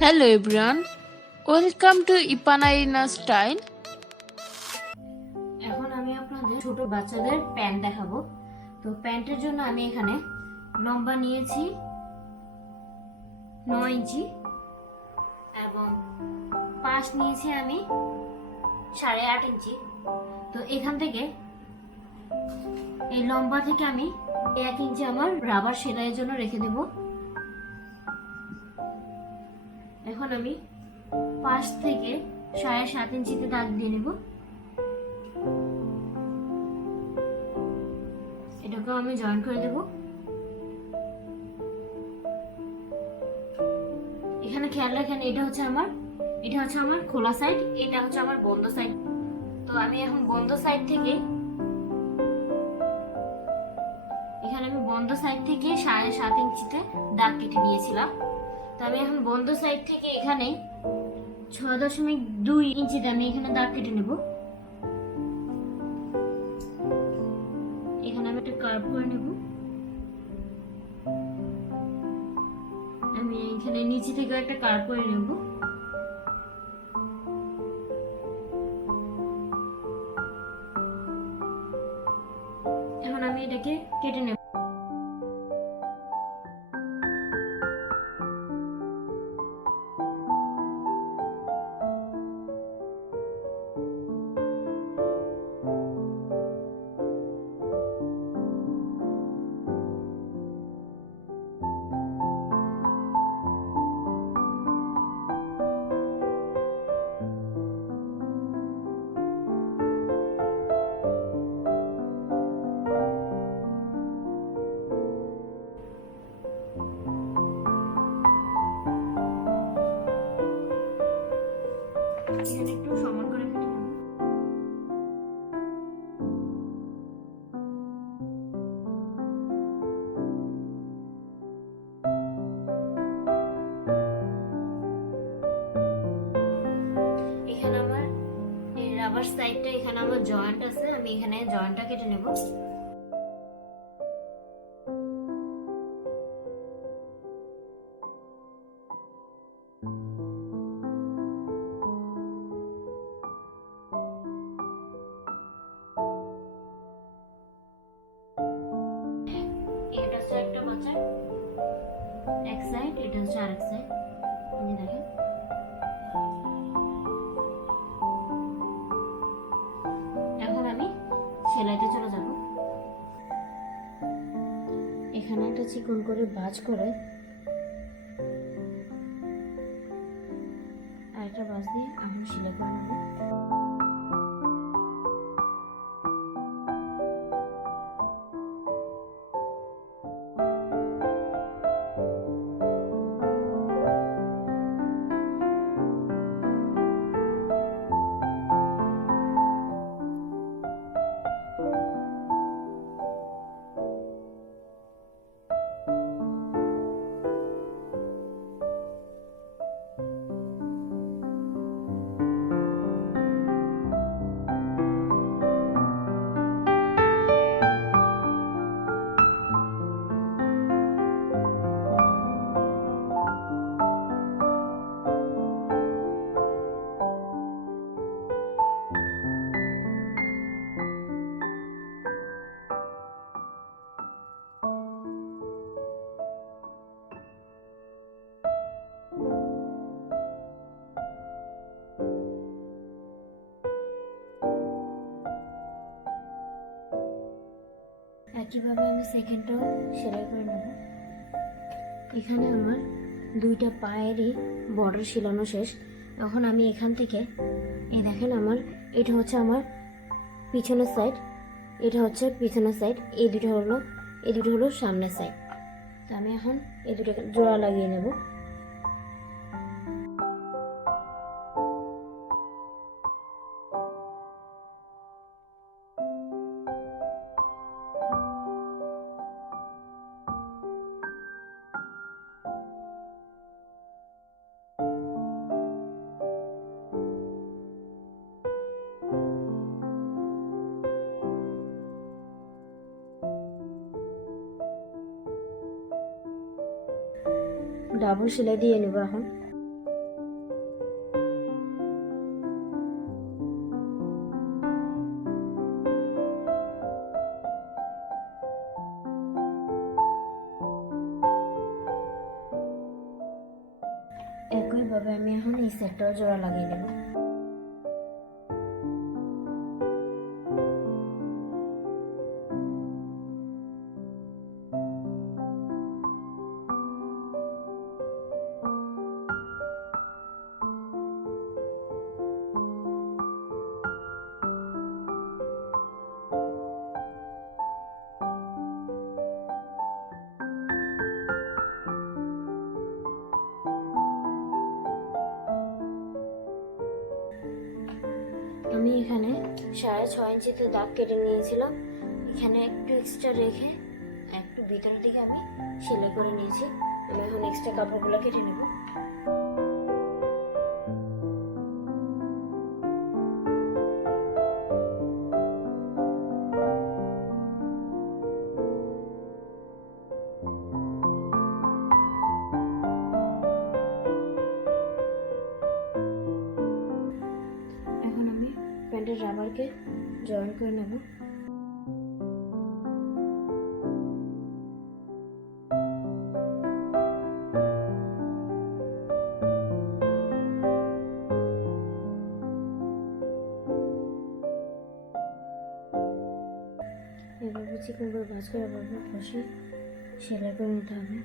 Hello everyone, welcome to Epana-Erina Style. এখন আমি আপনাদের ছোট বাচ্চাদের প্যান্ট দেখাবো। তো প্যান্টের জন্য আমি এখানে লম্বা নিয়েছি 9 ইঞ্চি এবং পাশ নিয়েছি আমি 8.5 ইঞ্চি। তো এখান থেকে এই লম্বা থেকে আমি 1 ইঞ্চি আমার রাবার সেলাইয়ের জন্য রেখে দেব। এখন আমি পাশ থেকে 7.5 ইঞ্চিতে দাগ দিয়ে নেব। এটাকেও আমি জয়েন করে দেব। এখানে খেয়াল রাখেন, এটা হচ্ছে আমার খোলা সাইড, এটা হচ্ছে আমার বন্ধ সাইড। তো আমি এখন বন্ধ সাইড থেকে 7.5 ইঞ্চিতে দাগ কেটে নিয়েছিলাম। তো আমি এখন বন্ধ সাইড থেকে এখানে 6.2 ইঞ্চিতে আমি এখানে দাগ কেটে নেব। এখানে আমি একটা কার্ভ করে নেব। আমি এখানে নিচে থেকে একটা কার্ভ করে নেব। এখন আমি এটাকে কেটে নেব। এখানে একটু সমান করে কেটে নেব। এখানে আমার এই রাবার সাইডটা, এখানে আমার জয়েন্ট আছে, আমি এখানে জয়েন্টটা কেটে নেব। এটা হচ্ছে একটা বাচ্চা এক সাইড, এটা হচ্ছে আরেক সাইড। আপনি দেখেন, এখন আমি সেলাইতে চলে যাব। এখানে একটা চিকন করে ভাঁজ করে আরেকটা ভাঁজ দিয়ে আমি সেলাই করে নেব। একইভাবে আমি সেকেন্ডটাও সেলাই করে নেব। এখানে আমার দুইটা পায়েরই বর্ডার সেলানো শেষ। এখন আমি এখান থেকে, এই দেখেন, এটা হচ্ছে আমার পিছনের সাইড, এটা হচ্ছে পিছনের সাইড, এই দুটো হলো সামনের সাইড। তো আমি এখন এই দুটোকে জোড়া লাগিয়ে নেব। ডাবল সেলাই দিয়ে নেব এখন। একইভাবে আমি এখন এই সেটটাও জোড়া লাগিয়ে নেব। আমি এখানে 6.5 ইঞ্চিতে দাগ কেটে নিয়েছিলাম। এখানে একটু এক্সট্রা রেখে একটু ভিতরের দিকে আমি সেলাই করে নিয়েছি। আমি এখন এক্সট্রা কাপড়গুলো কেটে নেব। এখন আমি প্যান্টের রাবারকে জয়েন করে নেব। এভাবে চিকন করে ভাঁজ করে আবার বসে সেলাই করে নিতে হবে।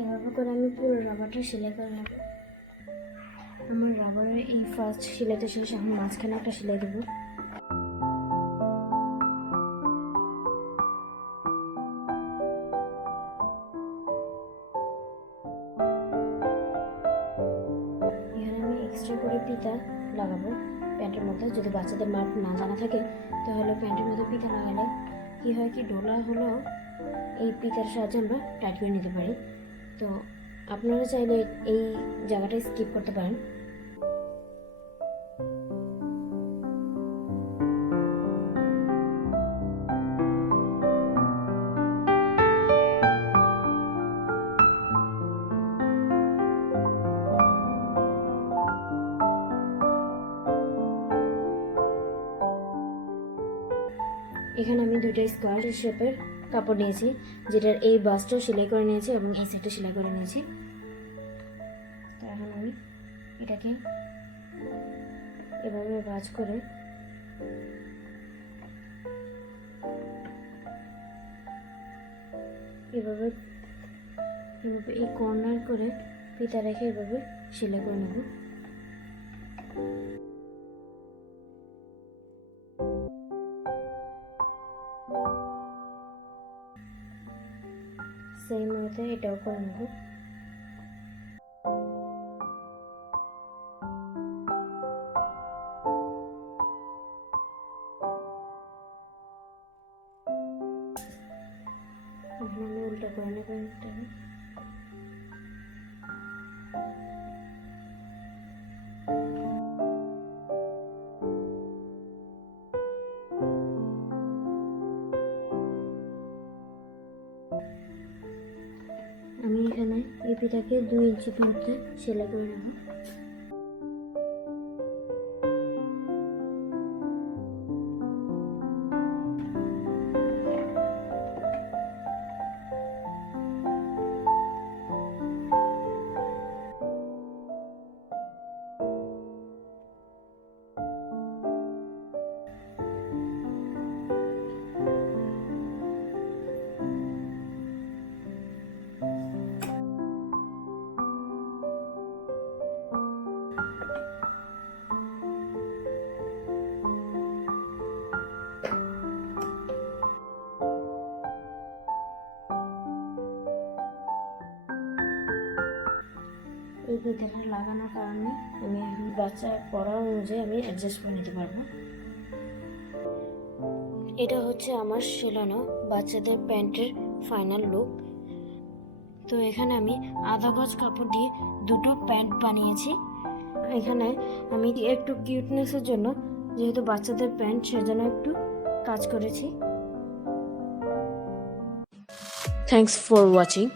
এভাবে করে আমি পুরো রাবারটা সেলাই করে নেব। আমার রাবারের এই ফার্স্ট সেলাইটা শেষ, এখন মাঝখানে একটা সেলাই দেবো। এখানে আমি এক্সট্রা করে ফিতা লাগাবো প্যান্টের মধ্যে। যদি বাচ্চাদের মাপ না জানা থাকে তাহলে প্যান্টের মধ্যে ফিতা লাগালে কি হয় কি ডোলা হলেও এই ফিতার সাহায্যে আমরা টাইট করে নিতে পারি। তো আপনারা চাইলে এই জায়গাটা স্কিপ করতে পারেন। এখানে আমি দুইটা স্কোয়ার শেপের কাপড় নিয়েছি, যেটার এই বাসটাও সেলাই করে নিয়েছি এবং এই সাইডটা সেলাই করে নিয়েছি। তো এখন আমি এটাকে এভাবে ভাঁজ করে এভাবে এই কর্নার করে ফিতা রেখে এভাবে সেলাই করে নেব। সেম ওয়েতে এটাও করে নেব। এখন আমি উল্টা করে নেব এটাকে। আমি এখানে এই ফিতাকে 2 ইঞ্চি দূরত্বে সেলাই করে নেব। এই ফিতাটা লাগানোর কারণে আমি এখন বাচ্চার পড়া অনুযায়ী আমি অ্যাডজাস্ট করে নিতে পারবো। এটা হচ্ছে আমার সেলানো বাচ্চাদের প্যান্টের ফাইনাল লুক। তো এখানে আমি আধা গজ কাপড় দিয়ে দুটো প্যান্ট বানিয়েছি। এখানে আমি একটু কিউটনেসের জন্য যেহেতু বাচ্চাদের প্যান্ট সেজন্য একটু কাজ করেছি। Thanks for watching.